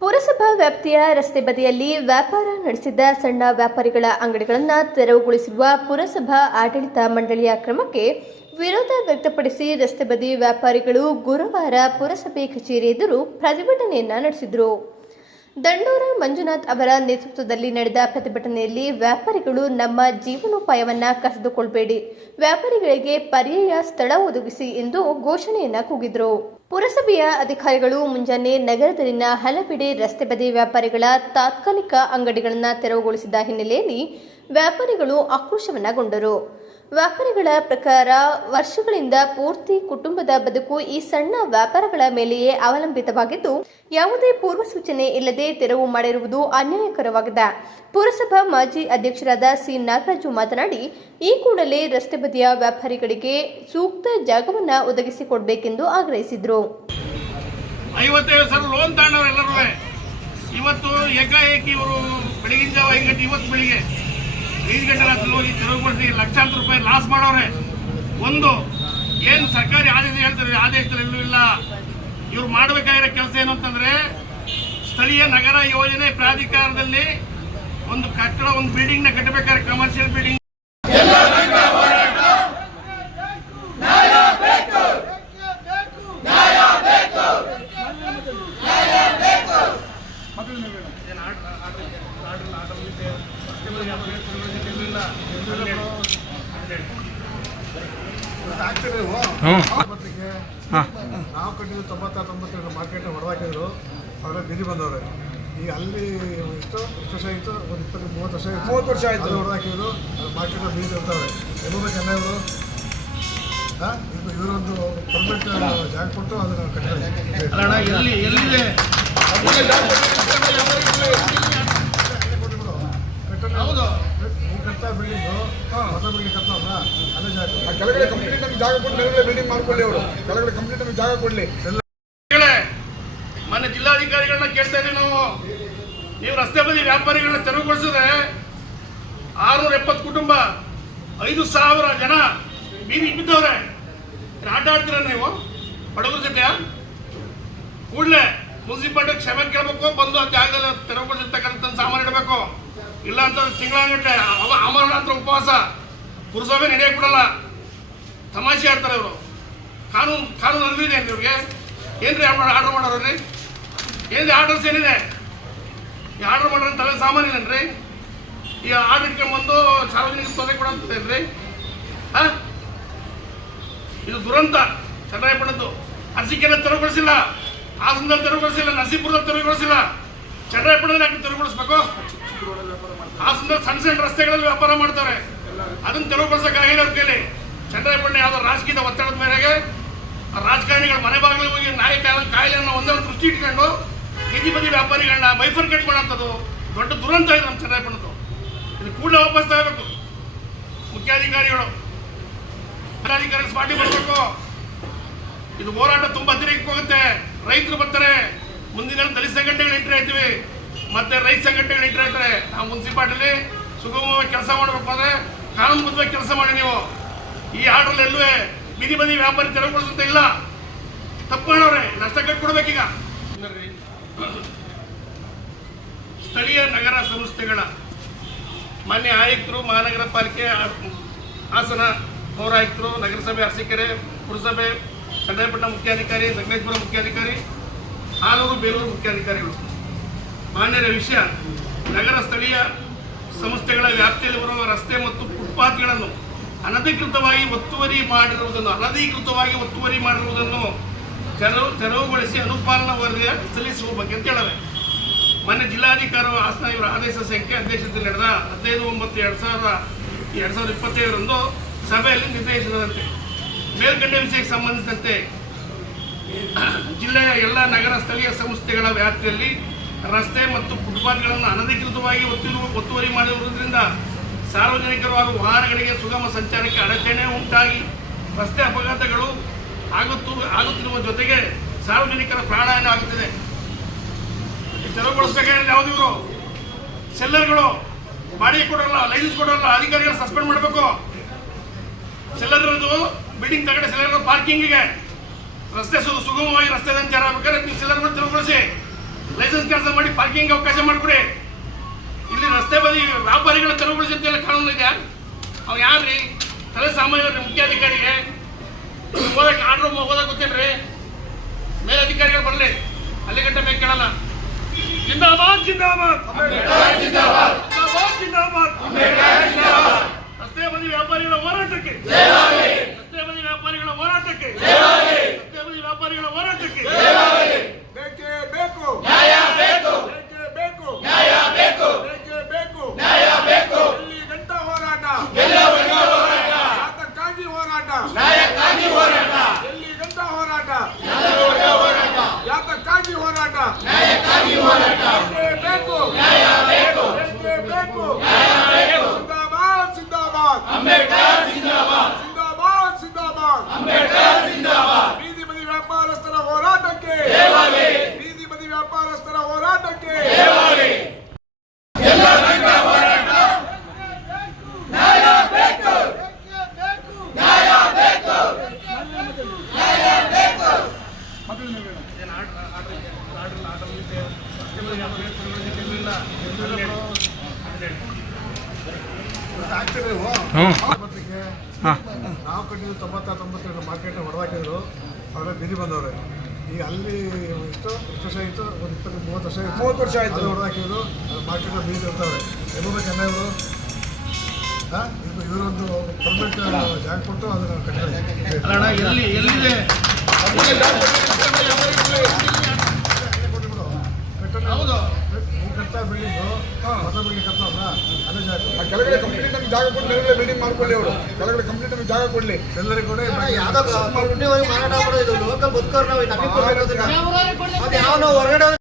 ಪುರಸಭಾ ವ್ಯಾಪ್ತಿಯ ರಸ್ತೆ ಬದಿಯಲ್ಲಿ ವ್ಯಾಪಾರ ನಡೆಸಿದ್ದ ಸಣ್ಣ ವ್ಯಾಪಾರಿಗಳ ಅಂಗಡಿಗಳನ್ನು ತೆರವುಗೊಳಿಸಿರುವ ಪುರಸಭಾ ಆಡಳಿತ ಮಂಡಳಿಯ ಕ್ರಮಕ್ಕೆ ವಿರೋಧ ವ್ಯಕ್ತಪಡಿಸಿ ರಸ್ತೆ ಬದಿ ವ್ಯಾಪಾರಿಗಳು ಗುರುವಾರ ಪುರಸಭೆ ಕಚೇರಿ ಎದುರು ಪ್ರತಿಭಟನೆಯನ್ನ ನಡೆಸಿದರು. ದಂಡೋರ ಮಂಜುನಾಥ್ ಅವರ ನೇತೃತ್ವದಲ್ಲಿ ನಡೆದ ಪ್ರತಿಭಟನೆಯಲ್ಲಿ ವ್ಯಾಪಾರಿಗಳು ನಮ್ಮ ಜೀವನೋಪಾಯವನ್ನು ಕಸಿದುಕೊಳ್ಬೇಡಿ. ವ್ಯಾಪಾರಿಗಳಿಗೆ ಪರ್ಯಾಯ ಸ್ಥಳ ಒದಗಿಸಿ ಎಂದು ಘೋಷಣೆಯನ್ನ ಕೂಗಿದ್ರು. ಪುರಸಭೆಯ ಅಧಿಕಾರಿಗಳು ಮುಂಜಾನೆ ನಗರದಲ್ಲಿನ ಹಲವೆಡೆ ರಸ್ತೆ ಬದಿ ವ್ಯಾಪಾರಿಗಳ ತಾತ್ಕಾಲಿಕ ಅಂಗಡಿಗಳನ್ನು ತೆರವುಗೊಳಿಸಿದ ಹಿನ್ನೆಲೆಯಲ್ಲಿ ವ್ಯಾಪಾರಿಗಳು ಆಕ್ರೋಶವನ್ನಗೊಂಡರು ವ್ಯಾಪಾರಿಗಳ ಪ್ರಕಾರ ವರ್ಷಗಳಿಂದ ಪೂರ್ತಿ ಕುಟುಂಬದ ಬದುಕು ಈ ಸಣ್ಣ ವ್ಯಾಪಾರಗಳ ಮೇಲೆಯೇ ಅವಲಂಬಿತವಾಗಿದ್ದು, ಯಾವುದೇ ಪೂರ್ವ ಸೂಚನೆ ಇಲ್ಲದೆ ತೆರವು ಮಾಡಿರುವುದು ಅನ್ಯಾಯಕರವಾಗಿದೆ. ಪುರಸಭಾ ಮಾಜಿ ಅಧ್ಯಕ್ಷರಾದ ಸಿ. ನಾಗರಾಜು ಮಾತನಾಡಿ, ಈ ಕೂಡಲೇ ರಸ್ತೆ ಬದಿಯ ವ್ಯಾಪಾರಿಗಳಿಗೆ ಸೂಕ್ತ ಜಾಗವನ್ನು ಒದಗಿಸಿಕೊಡಬೇಕೆಂದು ಆಗ್ರಹಿಸಿದರು. ಇವತ್ತು ಏಕಾಏಕಿ ಇವರು ಬೆಳಗಿನ ಜಾವ ಇವತ್ತು ಬೆಳಿಗ್ಗೆ. ಐದು ಗಂಟೆ ರಾತ್ರಿ ಹೋಗಿ ತೆರವುಗೊಳಿಸಿ ಲಕ್ಷಾಂತರ ರೂಪಾಯಿ ಲಾಸ್ ಮಾಡೋರೆ. ಒಂದು ಏನು ಸರ್ಕಾರಿ ಆದೇಶ ಹೇಳ್ತಾರೆ ಆದೇಶದಲ್ಲಿ ಎಲ್ಲೂ ಇಲ್ಲ. ಇವ್ರು ಮಾಡಬೇಕಾಗಿರೋ ಕೆಲಸ ಏನು ಅಂತಂದ್ರೆ ಸ್ಥಳೀಯ ನಗರ ಯೋಜನೆ ಪ್ರಾಧಿಕಾರದಲ್ಲಿ ಒಂದು ಕಟ್ಟಡ ಒಂದು ಬಿಲ್ಡಿಂಗ್ನ ಕಟ್ಟಬೇಕಾದ್ರೆ ಕಮರ್ಷಿಯಲ್ ಬಿಲ್ಡಿಂಗ್ ಆರ್ಡರ್ ಆರ್ಡರ್ ನಾವು ಕಟ್ಟಿದ್ದು ತೊಂಬತ್ತಾರು ತೊಂಬತ್ತೆರಡು ಮಾರ್ಕೆಟ್ ಹೊಡೆದಾಕಿದ್ರು ಅವರೇ ಬೀದಿ ಬಂದವ್ರೆ. ಈಗ ಅಲ್ಲಿ ಎಷ್ಟು? ಎಷ್ಟು ವರ್ಷ ಆಯಿತು? ಒಂದು ಇಪ್ಪತ್ತು ಮೂವತ್ತು ವರ್ಷ ಆಯಿತು. ಮೂವತ್ತು ವರ್ಷ ಆಯಿತು. ಹೊಡೆದಾಕಿದ್ರು ಮಾರ್ಕೆಟ್ ಬೀದಿ ಇರ್ತಾವೆ ಎಲ್ಲೂ ಬೇಕಲ್ಲ ಅವರು? ಹಾಂ? ಇದು ಇವರೊಂದು ಪರ್ಮನೆಂಟ್ ಜಾಗ ಕೊಟ್ಟು ಅದನ್ನು ಕಟ್ಟಿದ್ದಾರೆ. ಹೌದು. ಕಟ್ತಾ ಬಿಲ್ಡಿಂಗು ಹೊಸ ಬಿಲ್ಡಿಂಗ್ ಕಟ್ತಾವಲ್ಲ ಅಲ್ಲೇ ಜಾಗ. ಕೆಳಗಡೆ ಕಂಪ್ಲೀಟ್ ನಮ್ಗೆ ಜಾಗ ಕೊಟ್ಟು ಕೆಳಗಡೆ ಬಿಲ್ಡಿಂಗ್ ಮಾಡ್ಕೊಳ್ಳಿ ಅವರು. ಕೆಳಗಡೆ ಕಂಪ್ಲೀಟ್ ನಮ್ಗೆ ಜಾಗ ಕೊಡ್ಲಿ. ಮೊನ್ನೆ ಜಿಲ್ಲಾಧಿಕಾರಿಗಳನ್ನ ಕೇಳ್ತಾ ಇದ್ದೀವಿ ನಾವು. ನೀವು ರಸ್ತೆ ಬದಿ ವ್ಯಾಪಾರಿಗಳನ್ನ ತೆರವುಗೊಳಿಸಿದ್ರೆ ಆರ್ನೂರ ಎಪ್ಪತ್ತು ಕುಟುಂಬ ಐದು ಸಾವಿರ ಜನ ಬೀದಿಗೆ ಬಿದ್ದವ್ರೆ. ಆಟ ಆಡ್ತೀರ ನೀವು? ಬಡವರ ಜೊತೆ ಕೂಡಲೇ ಮುನ್ಸಿಪಾಲ್ಟಿ ಕ್ಷಮೆ ಕೇಳಬೇಕು ಬಂದು ಆ ಜಾಗದಲ್ಲಿ ತೆರವುಗೊಳಿಸಿರ್ತಕ್ಕಂಥ ಸಾಮಾನು ಇಡಬೇಕು. ಇಲ್ಲ ಅಂತ ತಿಂಗಳಾಗಟ್ಟೆ ಅವ ಅಮರನಾಥ ಉಪವಾಸ. ಪುರಸಭೆ ನಡೆಯಕ್ಕೆ ಬಿಡಲ್ಲ. ತಮಾಷೆ ಆಡ್ತಾರೆ ಇವರು. ಕಾನೂನು ಕಾನೂನು ಅರಿವಿದೆ ಇವ್ರಿಗೆ? ಏನ್ರಿ ಆರ್ಡರ್ ಮಾಡೋರ್ರಿ ಏನ್ರಿ ಆರ್ಡರ್ಸ್ ಏನಿದೆ? ಈ ಆರ್ಡರ್ ಮಾಡೋಣ ತಲೆ ಸಾಮಾನ್ಯನೇನ್ರಿ ಈ ಆರ್ಡರ್ ಇಟ್ಕೊಂಡ್ಬಂದು ಸಾರ್ವಜನಿಕ ತೊಂದರೆ ಕೊಡಂತೇನ್ರಿ ಹಾ? ಇದು ದುರಂತ. ಚನ್ನರಾಯಪಟ್ಟಣದ್ದು ಅರಸಿಕೆರೆ ತೆರವುಗೊಳಿಸಿಲ್ಲ. ಹಾಸನದಲ್ಲಿ ತೆರವುಗೊಳಿಸಿಲ್ಲ. ನಸೀಪುರದಲ್ಲಿ ತೆರವುಗೊಳಿಸಿಲ್ಲ. ಚನ್ನರಾಯಪಟ್ಟಣದಲ್ಲಿ ಯಾಕೆ ತೆರವುಗೊಳಿಸ್ಬೇಕು? ಹಾಸನದಲ್ಲಿ ಸಣ್ಣ ಸಣ್ಣ ರಸ್ತೆಗಳಲ್ಲಿ ವ್ಯಾಪಾರ ಮಾಡ್ತಾರೆ. ಅದನ್ನ ತೆರವುಗೊಳಿಸೋಕ್ಕಾಗಿಲ್ಲ ಅವ್ರ ಕೈಲಿ ಚನ್ನರಾಯಪಟ್ಟಣ ಯಾವುದೋ ರಾಜಕೀಯದ ಒತ್ತಡದ ಮೇರೆಗೆ ಆ ರಾಜಕಾರಣಿಗಳು ಮನೆ ಬಾಗಿಲಿಗೆ ಹೋಗಿ ನಾಯಿ ಕಾಯಿಲೆ ಕಾಯಿಲೆಯನ್ನು ಒಂದೇ ಒಂದು ದೃಷ್ಟಿ ಇಟ್ಕೊಂಡು ಬೀದಿ ಬದಿ ವ್ಯಾಪಾರಿಗಳನ್ನ ಬೈಫರ್ಕೇಟ್ ಮಾಡೋಂಥದ್ದು ದೊಡ್ಡ ದುರಂತ ಇದೆ ನಮ್ಮ ಚಂದ್ರಬಣ್ಣದ್ದು ಇದು ಕೂಡಲೇ ವಾಪಸ್ ತಗೋಬೇಕು. ಮುಖ್ಯಾಧಿಕಾರಿಗಳು. ಜಿಲ್ಲಾಧಿಕಾರಿ ಸ್ಪಾಟಿ ಬರಬೇಕು. ಇದು ಹೋರಾಟ ತುಂಬಾ ಹತ್ತಿರಕ್ಕೆ ಹೋಗುತ್ತೆ. ರೈತರು ಬರ್ತಾರೆ. ಮುಂದಿನ ದಲಿತ ಸಂಘಟನೆಗಳು ಎಂಟ್ರಿ ಆಯ್ತೀವಿ ಮತ್ತೆ ರೈತ ಸಂಘಟನೆಗಳು ಇಟ್ಟರೆ ಇದ್ರೆ ನಾವು ಮುನ್ಸಿಪಾಲ್ಟಿಲಿ ಸುಗಮವಾಗಿ ಕೆಲಸ ಮಾಡಬೇಕು ಅಂದ್ರೆ ಕಾನೂನುಬದ್ಧವಾಗಿ ಕೆಲಸ ಮಾಡಿ ನೀವು. ಈ ಆರ್ಡರ್ ಎಲ್ಲೂ ಬೀದಿ ಬದಿ ವ್ಯಾಪಾರಿ ತೆರವುಗೊಳಿಸುತ್ತ ಇಲ್ಲ. ತಪ್ಪು ಮಾಡೋರೆ ನಷ್ಟ ಕಟ್ಕೊಡ್ಬೇಕೀಗ. ಸ್ಥಳೀಯ ನಗರ ಸಂಸ್ಥೆಗಳ ಮಾನ್ಯ ಆಯುಕ್ತರು ಮಹಾನಗರ ಪಾಲಿಕೆ ಹಾಸನ ಪೌರಾಯುಕ್ತರು ನಗರಸಭೆ ಅರಸೀಕೆರೆ ಪುರಸಭೆ ಚನ್ನಪಟ್ಟಣ ಮುಖ್ಯಾಧಿಕಾರಿ ಸಕಲೇಶ್ಪುರ ಮುಖ್ಯಾಧಿಕಾರಿ ಆಲೂರು ಬೇಲೂರು ಮುಖ್ಯಾಧಿಕಾರಿಗಳು. ಮಾನ್ಯರ ವಿಷಯ, ನಗರ ಸ್ಥಳೀಯ ಸಂಸ್ಥೆಗಳ ವ್ಯಾಪ್ತಿಯಲ್ಲಿ ಬರುವ ರಸ್ತೆ ಮತ್ತು ಫುಟ್ಪಾತ್ಗಳನ್ನು ಅನಧಿಕೃತವಾಗಿ ಒತ್ತುವರಿ ಮಾಡಿರುವುದನ್ನು, ಅನಧಿಕೃತವಾಗಿ ಒತ್ತುವರಿ ಮಾಡಿರುವುದನ್ನು ತೆರವು, ತೆರವುಗೊಳಿಸಿ ಅನುಪಾಲನಾ ವರದಿ ಸಲ್ಲಿಸುವ ಬಗ್ಗೆ ಅಂತ ಹೇಳವೆ. ಮೊನ್ನೆ ಜಿಲ್ಲಾಧಿಕಾರಿ ಹಾಸನ ಇವರ ಆದೇಶ ಸಂಖ್ಯೆ ಅಧ್ಯಕ್ಷತೆ ನಡೆದ ಹದಿನೈದು ಒಂಬತ್ತು ಎರಡು ಸಾವಿರದ ಎರಡು ಸಾವಿರದ ಇಪ್ಪತ್ತೈದರಂದು ಸಭೆಯಲ್ಲಿ ನಿರ್ದೇಶನದಂತೆ. ಮೇಲ್ಕಂಡ ವಿಷಯಕ್ಕೆ ಸಂಬಂಧಿಸಿದಂತೆ, ಜಿಲ್ಲೆಯ ಎಲ್ಲ ನಗರ ಸ್ಥಳೀಯ ಸಂಸ್ಥೆಗಳ ವ್ಯಾಪ್ತಿಯಲ್ಲಿ ರಸ್ತೆ ಮತ್ತು ಫುಟ್ಪಾತ್ಗಳನ್ನು ಅನಧಿಕೃತವಾಗಿ ಒತ್ತಿರುವ ಒತ್ತುವರಿ ಮಾಡಿರುವುದರಿಂದ ಸಾರ್ವಜನಿಕರು ಹಾಗೂ ವಾಹನಗಳಿಗೆ ಸುಗಮ ಸಂಚಾರಕ್ಕೆ ಅಡಚಣೆ ಉಂಟಾಗಿ ರಸ್ತೆ ಅಪಘಾತಗಳು ಆಗುತ್ತು, ಆಗುತ್ತಿರುವ ಜೊತೆಗೆ ಸಾರ್ವಜನಿಕರ ಪ್ರಾಣಾಯನ ಆಗುತ್ತಿದೆ. ತೆರವುಗೊಳಿಸಬೇಕಾದ್ರೆ ಯಾವುದಿವರು ಸೆಲ್ಲರ್ಗಳು. ಬಾಡಿಗೆ ಕೊಡೋಲ್ಲ, ಲೈಸೆನ್ಸ್ ಕೊಡೋಲ್ಲ ಅಧಿಕಾರಿಗಳು ಸಸ್ಪೆಂಡ್ ಮಾಡಬೇಕು. ಸೆಲ್ಲರ್ದು ಬಿಲ್ಡಿಂಗ್ ತಗಡೆ ಸೆಲ್ಲರ್ ಪಾರ್ಕಿಂಗಿಗೆ. ರಸ್ತೆ ಸುಗಮವಾಗಿ ರಸ್ತೆ ಸಂಚಾರ ಆಗಬೇಕಾದ್ರೆ ನೀವು ಸೆಲ್ಲರ್ಗಳು ತೆರವುಗೊಳಿಸಿ ಲೈಸೆನ್ಸ್ ಕೆಲಸ ಮಾಡಿ ಪಾರ್ಕಿಂಗ್ ಅವಕಾಶ ಮಾಡಿಕೊಡಿ ಇಲ್ಲಿ ರಸ್ತೆ ಬದಿ ವ್ಯಾಪಾರಿಗಳ ತೆರವುಗೊಳಿಸಿ ಅಂತೆಲ್ಲ ಕಾನೂನು ಇದೆ ಅವ್ ಯಾರ್ರಿ? ತಲೆ ಸಾಮಾನ್ಯ ಮುಖ್ಯಾಧಿಕಾರಿಗೆ ಓದಕ್ಕೆ ಆರ್ಡರ್ ಓದಕ್ಕೆ ಗೊತ್ತೇನ್ರಿ? ಮೇಲಧಿಕಾರಿಗಳು ಬರಲಿ. ಅಲ್ಲಿ ಗಂಟೆ ಬೇಕು ಕೇಳಲ್ಲ. ಜಿಂದಾಬಾದ್ ಜಿಂದಾಬಾದ್. ರಸ್ತೆ ಬದಿ ವ್ಯಾಪಾರಿಗಳ ಹೋರಾಟಕ್ಕೆ. ರಸ್ತೆ ಬದಿ ವ್ಯಾಪಾರಿಗಳ ಹೋರಾಟಕ್ಕೆ. ರಸ್ತೆ ಬದಿ ವ್ಯಾಪಾರಿಗಳ ಹೋರಾಟಕ್ಕೆ ಬೇಕೇ ಬೇಕು ನ್ಯಾಯ ಬೇಕು ಬೇಕೇ ಬೇಕು ನ್ಯಾಯ ಬೇಕು ಬೇಕೇ ಬೇಕು ನ್ಯಾಯ ಬೇಕು ಎಲ್ಲಿ ಗಂಟ ಹೋರಾಟ ಹೋರಾಟ ಯಾತಕ್ಕಾಗಿ ಹೋರಾಟ ನ್ಯಾಯಕ್ಕಾಗಿ ಹೋರಾಟ ಎಲ್ಲಿ ಗಂಟ ಹೋರಾಟ. ಯಾತಕ್ಕಾಗಿ ಹೋರಾಟ ನ್ಯಾಯಕ್ಕಾಗಿ ಹೋರಾಟ ಬೇಕೇ ಬೇಕು ನ್ಯಾಯ ಬೇಕು ಬೇಕೇ ಬೇಕು ನ್ಯಾಯ ಬೇಕು ಸಿಂದಾಬಾದ್ ಸಿಂದಾಬಾದ್ ಅಂಬೇಡ್ಕರ್ ಸಿಂದಾಬಾದ್ ಸಿಂದಾಬಾದ್ ಸಿಂದಾಬಾದ್ ಅಂಬೇಡ್ಕರ್ ಸಿಂದಾಬಾದ್ ಬೀದಿ ಬದಿ ವ್ಯಾಪಾರಸ್ಥರ ಹೋರಾಟಕ್ಕೆ ಬೀದಿ ಬದಿ ವ್ಯಾಪಾರಸ್ಥರ ಹೋರಾಟಕ್ಕೆ ಆಗ್ತೀರಿ ನೀವು ಹ್ಞೂ. ಹಾಂ. ನಾವು ಕಟ್ಟಿದ್ದು ತೊಂಬತ್ತ ತೊಂಬತ್ತೆರಡು ಮಾರ್ಕೆಟ್ ಹೊಡೆದಾಕಿದ್ರು ಅವರೇ ಬೀದಿ ಬಂದವ್ರೆ. ಈಗ ಅಲ್ಲಿ ಎಷ್ಟು? ಎಷ್ಟು ವರ್ಷ ಆಯಿತು? ಒಂದು ಇಪ್ಪತ್ತು ಮೂವತ್ತು ವರ್ಷ ಆಯಿತು. ಮೂವತ್ತು ವರ್ಷ ಆಯ್ತು. ಹೊಡೆದಾಕಿದ್ರು ಮಾರ್ಕೆಟ್ ಬೀದಿ ಇರ್ತಾವೆ ಎಲ್ಲಿ ಬೇಕಲ್ಲ ಇವರು? ಹಾಂ? ಇವರೊಂದು ಪರ್ಮನೆಂಟ್ ಜಾಗ ಕೊಟ್ಟು ಅದನ್ನು ಕಟ್ಟಿದ್ದಾರೆ ಅಲ್ಲಣ್ಣ ಎಲ್ಲಿ ಎಲ್ಲಿದೆ ಹೌದು. ಈ ಕಟ್ತಾ ಬಿಲ್ಡಿಂಗು. ಹೊಸ ಬಿಲ್ಡಿಂಗ್ ಅದೇ ಜಾಗ ಆ ಕೆಳಗಡೆ ಕಂಪ್ಲೀಟ್ ನಮ್ಗೆ ಜಾಗ ಕೊಡ್ಲಿ ಕೆಳಗಡೆ ಬಿಲ್ಡಿಂಗ್ ಮಾಡ್ಕೊಳ್ಳಿ ಅವರು. ಕೆಳಗಡೆ ಕಂಪ್ಲೀಟ್ ನಮ್ಗೆ ಜಾಗ ಕೊಡ್ಲಿ. ಎಲ್ಲರಿಗೂ ಕೂಡ ಯಾವ್ದು ಮಾರಾಟ ಮಾಡೋದು ಲೋಕಲ್ ಬದುಕೋರು ನಾವು ನಮಗೆ ಕೊಡ್ಬೇಕು ಅದು ಯಾವ ಹೊರಗಡೆ